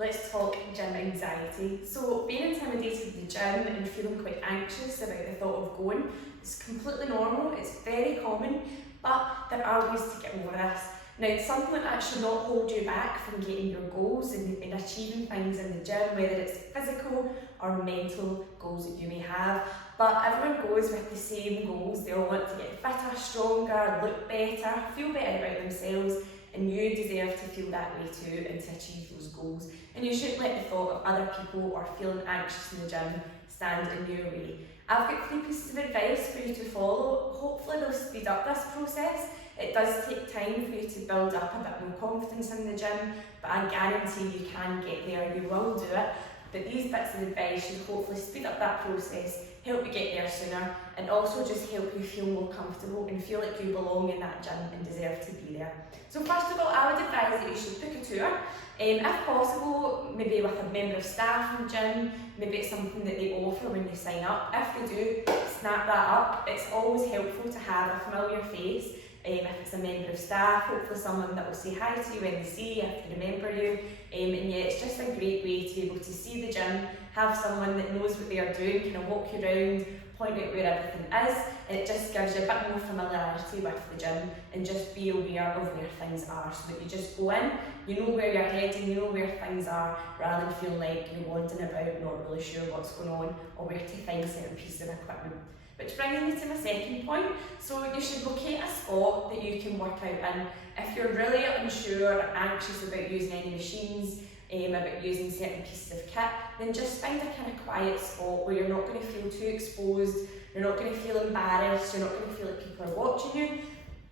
let's talk gym anxiety. So being intimidated in the gym and feeling quite anxious about the thought of going is completely normal, it's very common, but there are ways to get over this. Now, something like that should not hold you back from getting your goals and achieving things in the gym, whether it's physical or mental goals that you may have. But everyone goes with the same goals. They all want to get fitter, stronger, look better, feel better about themselves, and you deserve to feel that way too and to achieve those goals. And you shouldn't let the thought of other people or feeling anxious in the gym stand in your way. I've got 3 pieces of advice for you to follow. Hopefully they'll speed up this process. It does take time for you to build up a bit more confidence in the gym, but I guarantee you can get there, you will do it. But these bits of advice should hopefully speed up that process, help you get there sooner, and also just help you feel more comfortable and feel like you belong in that gym and deserve to be there. So first of all, I would advise that you should book a tour. If possible, maybe with a member of staff in the gym, maybe it's something that they offer when you sign up. If they do, snap that up. It's always helpful to have a familiar face. If it's a member of staff, hopefully someone that will say hi to you when they see you, if they remember you. And yeah, it's just a great way to be able to see the gym, have someone that knows what they are doing, kind of walk you around, point out where everything is, and it just gives you a bit more familiarity with the gym and just be aware of where things are so that you just go in, you know where you're heading, you know where things are, rather than feeling like you're wandering about, not really sure what's going on or where to find certain pieces of equipment. Which brings me to my second point. So you should locate a spot that you can work out in. If you're really unsure or anxious about using any machines, about using certain pieces of kit, then just find a kind of quiet spot where you're not going to feel too exposed, you're not going to feel embarrassed, you're not going to feel like people are watching you,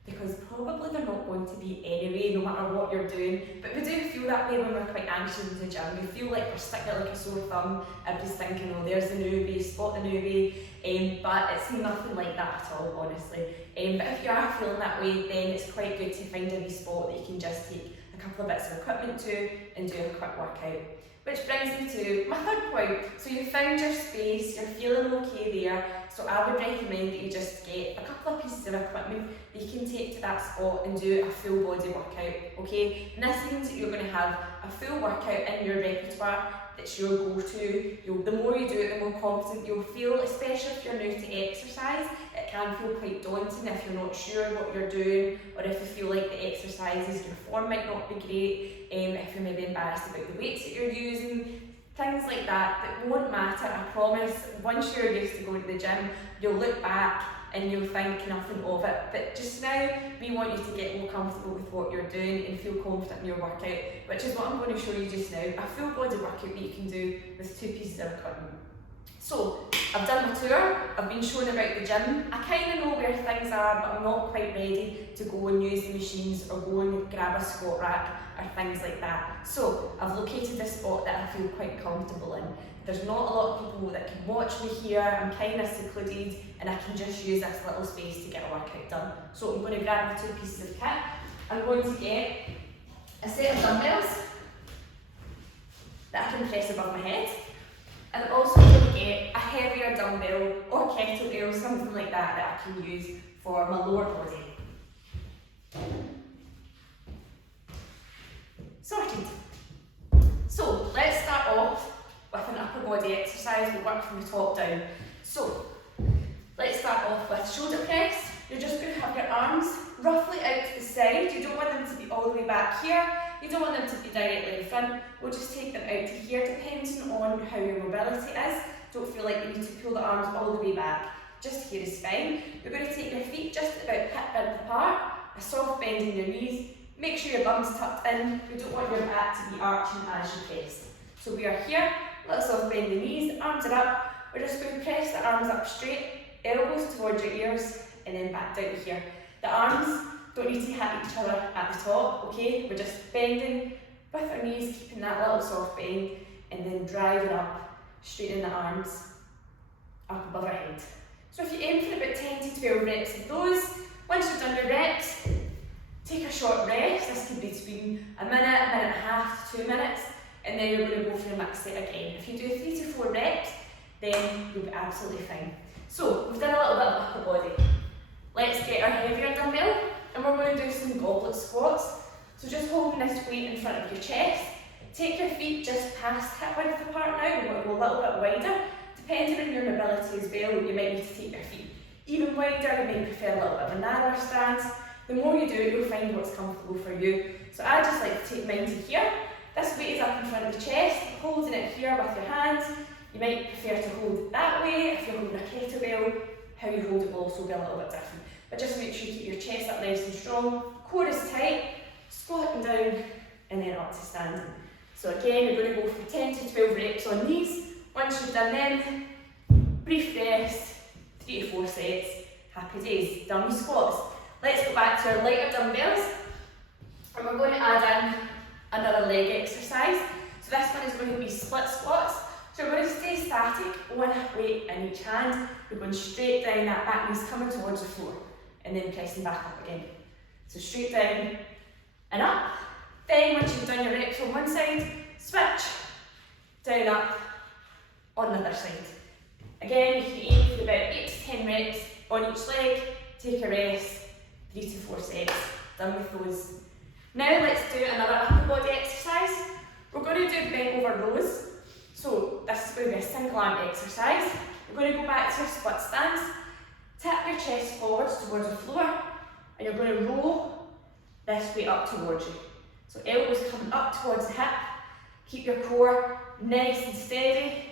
because probably they're not going to be anyway, no matter what you're doing. But we do feel that way when we're quite anxious in the gym. We feel like we're sticking like a sore thumb, everybody's thinking, oh, there's the newbie, spot the newbie. But it's nothing like that at all, honestly. But if you are feeling that way, then it's quite good to find a wee spot that you can just take a couple of bits of equipment to and do a quick workout. Which brings me to my third point. So you've found your space, you're feeling okay there, so I would recommend that you just get a couple of pieces of equipment that you can take to that spot and do a full body workout, okay? And this means that you're going to have a full workout in your repertoire that's your go-to. The more you do it, the more confident you'll feel, especially if you're new to exercise. It can feel quite daunting if you're not sure what you're doing, or if you feel like the exercises, your form might not be great, if you're maybe embarrassed about the weights that you're using, things like that. That won't matter, I promise. Once you're used to going to the gym, you'll look back and you'll think nothing of it. But just now, we want you to get more comfortable with what you're doing and feel confident in your workout, which is what I'm going to show you just now, a full body workout that you can do with 2 pieces of equipment. So, I've done my tour, I've been shown about the gym, I kind of know where things are, but I'm not quite ready to go and use the machines or go and grab a squat rack or things like that. So, I've located a spot that I feel quite comfortable in. There's not a lot of people that can watch me here, I'm kind of secluded, and I can just use this little space to get a workout done. So I'm going to grab my 2 pieces of kit. I'm going to get a set of dumbbells that I can press above my head, and I'm also going to get a heavier dumbbell or kettlebell, something like that, that I can use for my lower body. Sorted. So let's start off with an upper body exercise. We'll work from the top down. So let's start off with shoulder press. You're just going to have your arms roughly out to the side. You don't want them to be all the way back here. You don't want them to be directly in front. We'll just take them out to here, depending on how your mobility is. Don't feel like you need to pull the arms all the way back. Just here is fine. You're going to take your feet just about hip width apart, a soft bend in your knees. Make sure your bum's tucked in. We don't want your back to be arching as you press. So we are here, let's soft bend the knees, arms are up. We're just going to press the arms up straight, elbows towards your ears, and then back down here. The arms don't need to hit each other at the top, okay? We're just bending with our knees, keeping that little soft bend, and then driving up, straightening the arms up above our head. So if you aim for about 10 to 12 reps of those, once you've done your reps, take a short rest. This could be between a minute and a half to 2 minutes, and then you're going to go for the next set again. If you do 3 to 4 reps, then you'll be absolutely fine. So we've done a little bit of upper body. Let's get our heavier dumbbell, and we're going to do some goblet squats. So just holding this weight in front of your chest, Take your feet just past hip width apart now. We want to go a little bit wider. Depending on your mobility as well, you might need to take your feet even wider. You may prefer a little bit of a narrower stance. The more you do it, you'll find what's comfortable for you. So I just like to take mine to here. This weight is up in front of the chest, holding it here with your hands. You might prefer to hold it that way. If you're holding a kettlebell, how you hold it will also be a little bit different. But just make sure you keep your chest up nice and strong. Core is tight, squatting down, and then up to standing. So again, we're going to go for 10 to 12 reps on these. Once you've done them, brief rest, 3 to 4 sets, happy days. Done with squats. Let's go back to our lighter dumbbells, and we're going to add in another leg exercise. So this one is going to be split squats. So we're going to stay static, one weight in each hand. We're going straight down, that back knee's coming towards the floor, and then pressing back up again. So straight down and up. Then once you've done your reps on one side, switch, down, up, on the other side. Again, you can aim for about 8 to 10 reps on each leg, take a rest, 3 to 4 sets, done with those. Now let's do another upper body exercise. We're going to do bent over rows. So this is going to be a single arm exercise. We're going to go back to your split stance, tip your chest forwards towards the floor, and you're going to roll this way up towards you. So elbows coming up towards the hip, keep your core nice and steady,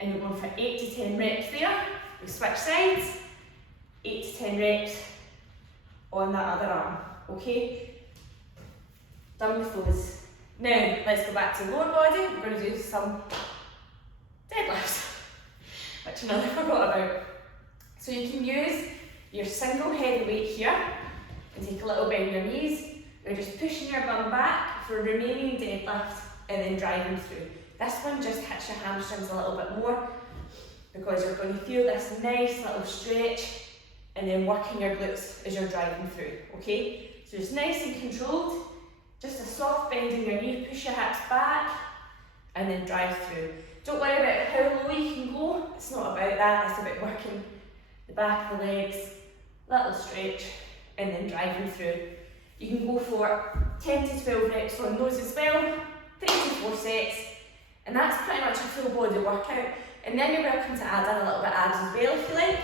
and you're going for 8 to 10 reps there. We switch sides, 8 to 10 reps on that other arm, okay? Done with those. Now, let's go back to lower body. We're going to do some deadlifts, which I nearly forgot about. So you can use your single heavy weight here and take a little bend in your knees. You're just pushing your bum back for a remaining deadlift and then driving through. This one just hits your hamstrings a little bit more because you're going to feel this nice little stretch and then working your glutes as you're driving through, okay? So just nice and controlled. Just a soft bend in your knee, push your hips back, and then drive through. Don't worry about how low you can go, it's not about that, it's about working the back of the legs, little stretch, and then driving through. You can go for 10 to 12 reps on those as well, 3 to 4 sets, and that's pretty much a full body workout. And then you're welcome to add in a little bit of abs as well if you like.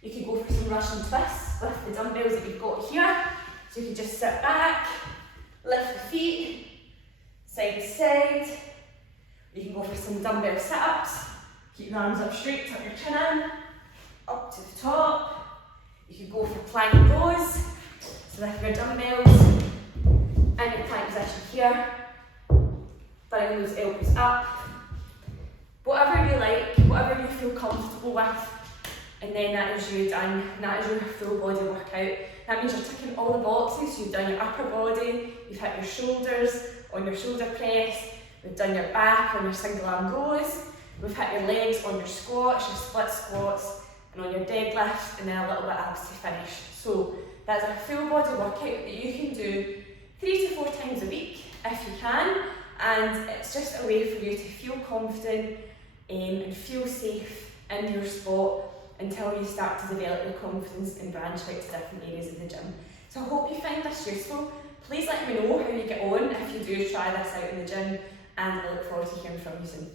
You could go for some Russian twists with the dumbbells that you've got here. So you could just sit back, lift the feet, side to side. You can go for some dumbbell sit-ups. Keep your arms up straight, tuck your chin in, up to the top. You could go for plank rows. So with your dumbbells in your plank position here, bring those elbows up. Whatever you like, whatever you feel comfortable with, and then that is you done. That is your full body workout. That means you're ticking all the boxes. You've done your upper body, you've hit your shoulders on your shoulder press, we've done your back on your single arm rows, we've hit your legs on your squats, your split squats, and on your deadlift, and then a little bit abs to finish. So that's a full body workout that you can do 3 to 4 times a week if you can, and it's just a way for you to feel confident and feel safe in your spot until you start to develop your confidence and branch out to different areas of the gym. So I hope you find this useful. Please let me know how you get on if you do try this out in the gym, and I look forward to hearing from you soon.